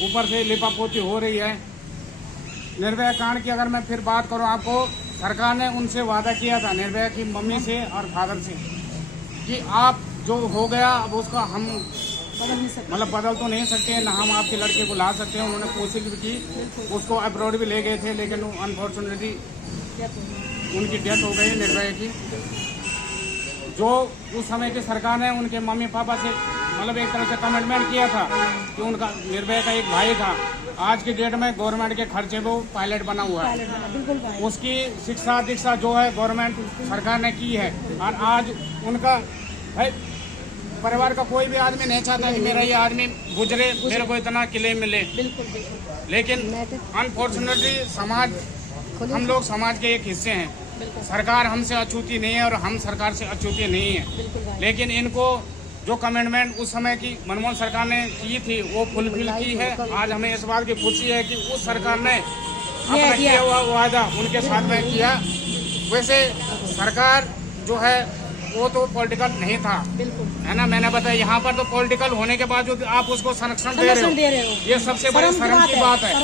ऊपर से लिपापोती हो रही है। निर्भया कांड की अगर मैं फिर बात करूं आपको, सरकार ने उनसे वादा किया था, निर्भया की मम्मी से और फादर से, कि आप जो हो गया अब उसका हम बदल तो नहीं सकते, ना हम आपके लड़के को ला सकते हैं। उन्होंने कोशिश भी की, उसको अब्रॉड भी ले गए थे, लेकिन अनफॉर्चुनेटली उनकी डेथ हो गई निर्भया की। जो उस समय की सरकार ने उनके मम्मी पापा से एक तरह से कमिटमेंट किया था कि उनका निर्भया का एक भाई था, आज की डेट में गवर्नमेंट के खर्चे वो पायलट बना हुआ है। उसकी शिक्षा दीक्षा जो है गवर्नमेंट सरकार ने की है। और आज उनका भाई परिवार का कोई भी आदमी नहीं चाहता कि मेरा ये आदमी गुजरे, मेरे को इतना क्लेम मिले। लेकिन अनफॉर्चुनेटली समाज, हम लोग समाज के एक हिस्से हैं। सरकार हमसे अछूती नहीं है और हम सरकार से अछूती नहीं है। लेकिन इनको जो कमिटमेंट उस समय की मनमोहन सरकार ने की थी वो फुलफिल की है। आज हमें इस बात की खुशी है कि उस सरकार ने अपना किया हुआ वादा उनके साथ में किया। वैसे सरकार जो है वो तो पॉलिटिकल नहीं था, है ना। मैंने बताया यहाँ पर तो पॉलिटिकल होने के बावजूद आप उसको संरक्षण दे रहे हो, ये सबसे बड़ी शर्म की बात है।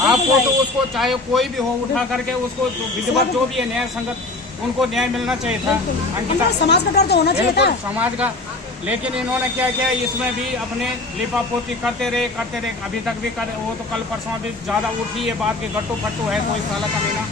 आपको तो उसको चाहे कोई भी हो उठा करके उसको विधिवत जो भी है न्याय संगत उनको न्याय मिलना चाहिए था। अंकिता समाज का डर तो होना चाहिए था समाज का। लेकिन इन्होंने क्या किया, इसमें भी अपने लिपापोती करते रहे, अभी तक भी कर। वो तो कल परसों भी ज्यादा उठी है बात की, गट्टू फट्टू है कोई साला का महीना।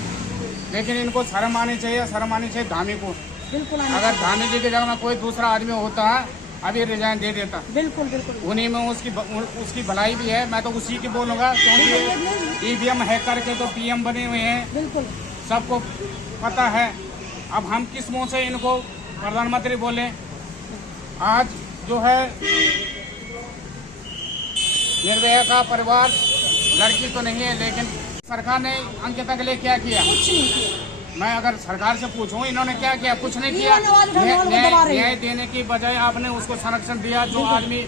लेकिन इनको शर्म आनी चाहिए धामी को। अगर धामी जी की जगह में कोई दूसरा आदमी होता है अभी रिजाइन दे देता। बिल्कुल उन्हीं में उसकी भलाई भी है। मैं तो उसी की बोलूंगा, क्योंकि ईवीएम हैक करके तो पीएम बने हुए हैं, सबको पता है। अब हम किस मुंह से इनको प्रधानमंत्री बोले। आज जो है निर्भया का परिवार, लड़की तो नहीं है, लेकिन सरकार ने अंकिता के लिए क्या किया? कुछ नहीं किया। मैं अगर सरकार से पूछूं इन्होंने क्या किया? कुछ नहीं किया। न्याय देने की बजाय आपने उसको संरक्षण दिया। जो आदमी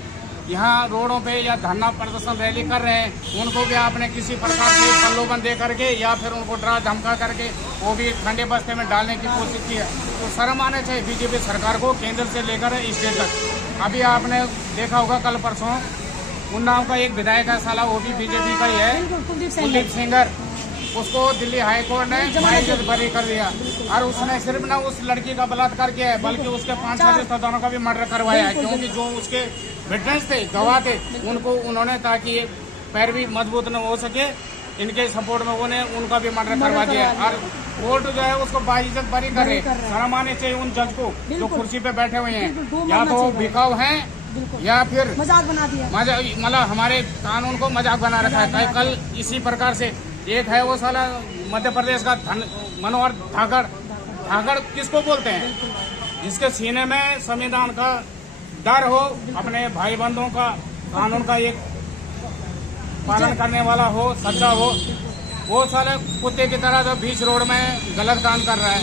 यहाँ रोडों पे या धरना प्रदर्शन रैली कर रहे हैं उनको भी आपने किसी प्रकार से प्रलोभन दे करके या फिर उनको डरा धमका करके वो भी ठंडे बस्ते में डालने की कोशिश की है। तो शर्म आने चाहिए बीजेपी सरकार को, केंद्र से लेकर स्टेट तक। अभी आपने देखा होगा कल परसों उन्नाव का एक विधायक है साला, वो भी बीजेपी का ही है, कुलदीप सेंगर। उसको दिल्ली हाई कोर्ट ने बरी कर दिया। और उसने सिर्फ ना उस लड़की का बलात्कार किया है, बल्कि उसके 5-6 रिश्तेदारों का भी मर्डर करवाया है। क्योंकि जो उसके विटनेस थे, गवाह थे, उनको उन्होंने, ताकि पैरवी मजबूत न हो सके, इनके सपोर्ट में उन्हें उनका भी मर्डर करवा दिया। और कोर्ट जो है उसको बाइज्जत बरी करे। शर्म आनी चाहिए उन जज को जो कुर्सी पे बैठे हुए हैं, या तो बिकाऊ हैं या फिर मजाक बना दिया। मतलब हमारे कानून को मजाक बना रखा है। कल इसी प्रकार से एक है वो साला मध्य प्रदेश का मनोहर धाकड़ किसको बोलते हैं? जिसके सीने में संविधान का डर हो, अपने भाई बंधुओं का कानून का एक पालन करने वाला हो, सच्चा हो, वो साले कुत्ते की तरह जो बीच रोड में गलत काम कर रहा है।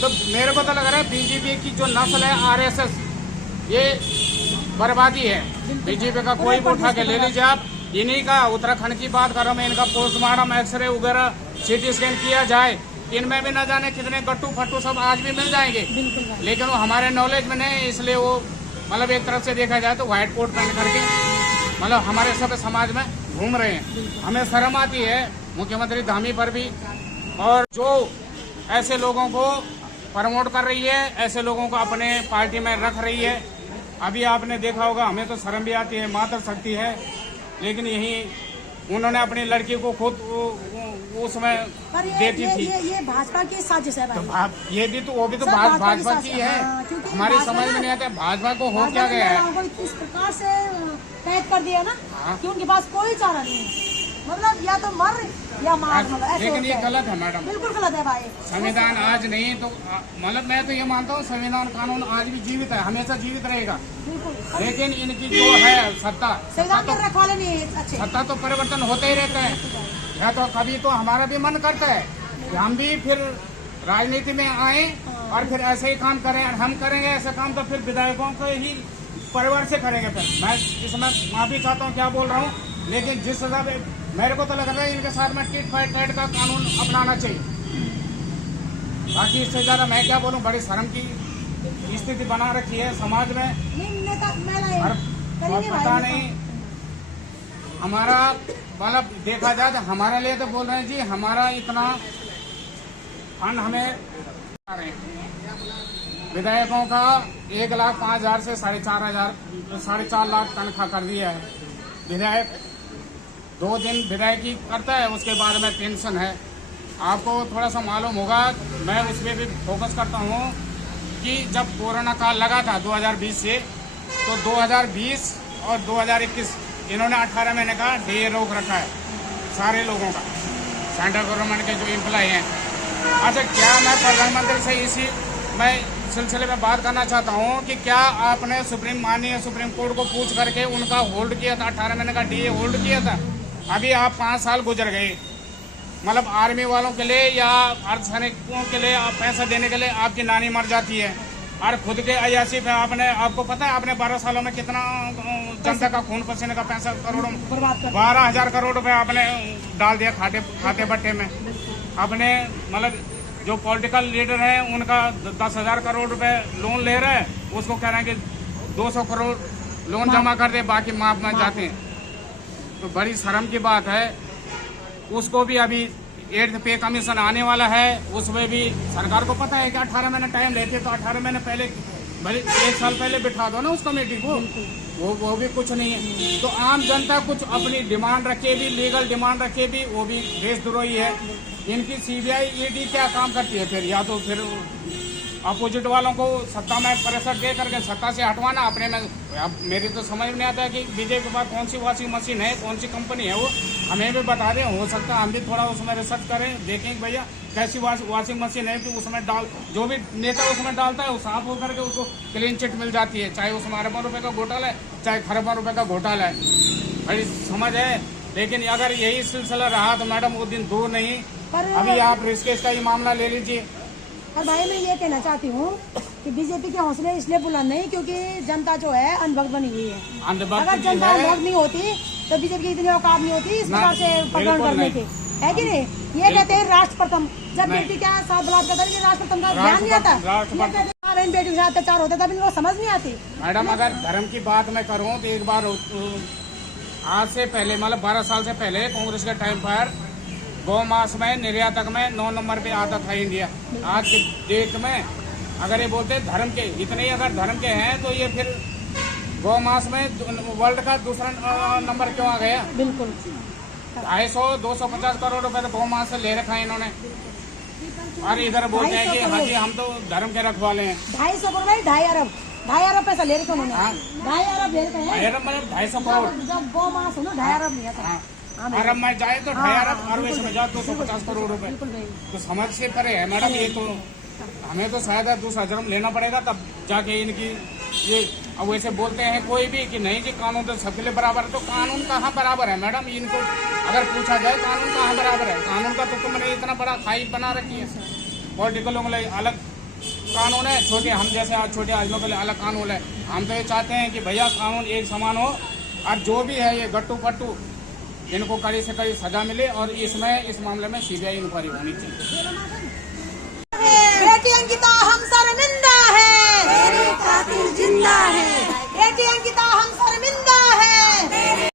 तो मेरे को तो लग रहा है बीजेपी की जो नस्ल है आरएसएस, ये बर्बादी है। बीजेपी का कोई भी उठा के ले लीजिए आप। इन्हीं का उत्तराखंड की बात कर रहा हूँ मैं, इनका पोस्टमार्टम एक्सरे वगैरह सीटी स्कैन किया जाए, इनमें भी न जाने कितने गट्टू फट्टू सब आज भी मिल जाएंगे। लेकिन वो हमारे नॉलेज में नहीं, इसलिए वो एक तरफ से देखा जाए तो व्हाइट कोट पहन करके हमारे सब समाज में घूम रहे हैं। हमें शर्म आती है मुख्यमंत्री धामी पर भी, और जो ऐसे लोगों को प्रमोट कर रही है, ऐसे लोगों को अपने पार्टी में रख रही है। अभी आपने देखा होगा, हमें तो शर्म भी आती है, मातृशक्ति है, लेकिन यही उन्होंने अपनी लड़की को खुद उसमें देती थी। ये भाजपा की साजिश है। तो ये भी तो वो भी तो भाजपा की है। हमारी समझ में नहीं आता भाजपा को हो क्या गया है। इस प्रकार से कैद कर दिया ना कि उनके पास कोई चारा नहीं है, या तो मर या मार। लेकिन ये गलत है मैडम, बिल्कुल गलत है भाई। संविधान आज नहीं तो मैं तो ये मानता हूँ संविधान कानून आज भी जीवित है, हमेशा जीवित रहेगा। लेकिन इनकी जो है सत्ता तो परिवर्तन होते ही रहते हैं। या तो कभी तो हमारा भी मन करता है कि हम भी फिर राजनीति में आए और फिर ऐसे ही काम करें, और हम करेंगे ऐसे काम तो फिर विधायकों के ही परिवार से करेंगे। फिर मैं इसमें माफी चाहता हूँ क्या बोल रहा हूँ, लेकिन जिस हिसाब मेरे को तो लग रहा है इनके साथ में टिट फाइट टाइट का कानून अपनाना चाहिए। बाकी इससे ज्यादा मैं क्या बोलूँ, बड़ी शर्म की स्थिति बना रखी है समाज में। और पता नहीं हमारा मतलब देखा जाए तो हमारे लिए तो बोल रहे हैं जी, हमारा इतना फंड हमें आ रहे हैं। विधायकों का 1,05,000 से 4.5 लाख तनख्वाह कर दिया है। विधायक 2 दिन विधायकी करता है, उसके बाद में पेंशन है। आपको थोड़ा सा मालूम होगा, मैं उस पर भी फोकस करता हूँ कि जब कोरोना काल लगा था 2020 से, तो 2020 और 2021 इन्होंने 18 महीने का डे रोक रखा है सारे लोगों का, सेंट्रल गवर्नमेंट के जो एम्प्लॉय हैं। अच्छा, क्या मैं प्रधानमंत्री से इसी मैं सिलसिले में बात करना चाहता हूँ कि क्या आपने माननीय सुप्रीम कोर्ट को पूछ करके उनका होल्ड किया था, 18 महीने का डे होल्ड किया था? अभी आप 5 साल गुजर गए, मतलब आर्मी वालों के लिए या अर्धसैनिकों के लिए आप पैसा देने के लिए आपकी नानी मर जाती है, और खुद के अयासी पे आपको पता है आपने 12 सालों में कितना जनता का खून पसीने का पैसा करोड़ों 12,000 करोड़ रुपए आपने डाल दिया खाते बट्टे में। अपने मतलब जो पॉलिटिकल लीडर हैं उनका 10,000 करोड़ रुपए लोन ले रहे हैं, उसको कह रहे हैं कि 200 करोड़ लोन जमा कर दे, बाकी माफ में जाते हैं। तो बड़ी शर्म की बात है। उसको भी अभी 8th पे कमीशन आने वाला है, उसमें भी सरकार को पता है कि 18 महीने टाइम लेते, तो 18 महीने पहले भले 1 साल पहले बिठा दो ना उस कमेटी को। वो भी कुछ नहीं है। तो आम जनता कुछ अपनी डिमांड रखे भी, लीगल डिमांड रखे भी, वो भी देशद्रोही है। इनकी CBI ED क्या काम करती है फिर? या तो फिर अपोजिट वालों को सत्ता में प्रेशर दे करके सत्ता से हटवाना अपने में। अब मेरी तो समझ में नहीं आता है कि बीजेपी के पास कौन सी वॉशिंग मशीन है, कौन सी कंपनी है, वो हमें भी बता दें। हो सकता है हम भी थोड़ा उसमें रिसर्च करें, देखें कि भैया कैसी वॉशिंग मशीन है कि उसमें जो भी नेता उसमें डालता है वो साफ होकर के उसको क्लीन चिट मिल जाती है, चाहे उसमें अरबों रुपए का घोटाला है, चाहे खरबों रुपए का घोटाला है। भाई समझ है। लेकिन अगर यही सिलसिला रहा तो मैडम वो दिन दूर नहीं। अभी आप ऋषिकेश का ही मामला ले लीजिए। और भाई मैं ये कहना चाहती हूँ कि बीजेपी के हौसले इसलिए बुलंद नहीं क्योंकि जनता जो है अंधभक्त बनी हुई है। अगर जनता अंधभक्त नहीं होती तो बीजेपी की इतनी औकात नहीं होती इस प्रकार से प्रकरण करने के, है कि नहीं? ये कहते हैं राष्ट्र प्रथम, जब बेटी का साथ बलात्कार करते राष्ट्र प्रथम का ध्यान नहीं आता। इन बेटी के साथ अत्याचार होते तब इनको समझ नहीं आती। मैडम अगर धर्म की बात मैं करूँ तो एक बार आज से पहले मतलब 12 साल से पहले कांग्रेस के टाइम पर गौ मांस में निर्यातक में 9 नंबर पे आता था इंडिया। आज के डेट में अगर ये बोलते धर्म के, इतने ही अगर धर्म के हैं तो ये फिर गौ मांस में वर्ल्ड का दूसरा नंबर क्यों आ गया? बिल्कुल 250 करोड़ रुपए तो गौ मांस से ले रखा है इन्होंने, और इधर बोलते हैं कि हाँ जी हम तो धर्म के रखवाले हैं। 250 करोड़ भाई 2.5 अरब पैसा ले रखे उन्होंने। 2.5 अरब ले रखे हैं, मतलब 250 करोड़। जब गौ मांस हो ना 2.5 अरब लिया था। अरब में जाए तो 2.5 अरब और वैसे में जाए 250 करोड़ रुपए। तो समझ से परे है मैडम। ये तो हमें तो शायद दूसरा जन्म लेना पड़ेगा तब जाके इनकी ये। अब वैसे बोलते हैं कोई भी कि नहीं कि कानून तो सबके लिए बराबर है, तो कानून कहाँ बराबर है मैडम? इनको अगर पूछा जाए कानून कहाँ बराबर है? कानून का तो तुमने इतना बड़ा खाई बना रखी है। पॉलिटिकलों के लिए अलग कानून है, छोटे हम जैसे छोटे आदमियों के लिए अलग कानून है। हम तो ये चाहते हैं कि भैया कानून एक समान हो, और जो भी है ये गट्टू पट्टू इनको कड़ी से कड़ी सजा मिले, और इस मामले में CBI इंक्वायरी होनी चाहिए। बेटी अंकिता हम शर्मिंदा है, बेटी कातिल जिंदा है। बेटी अंकिता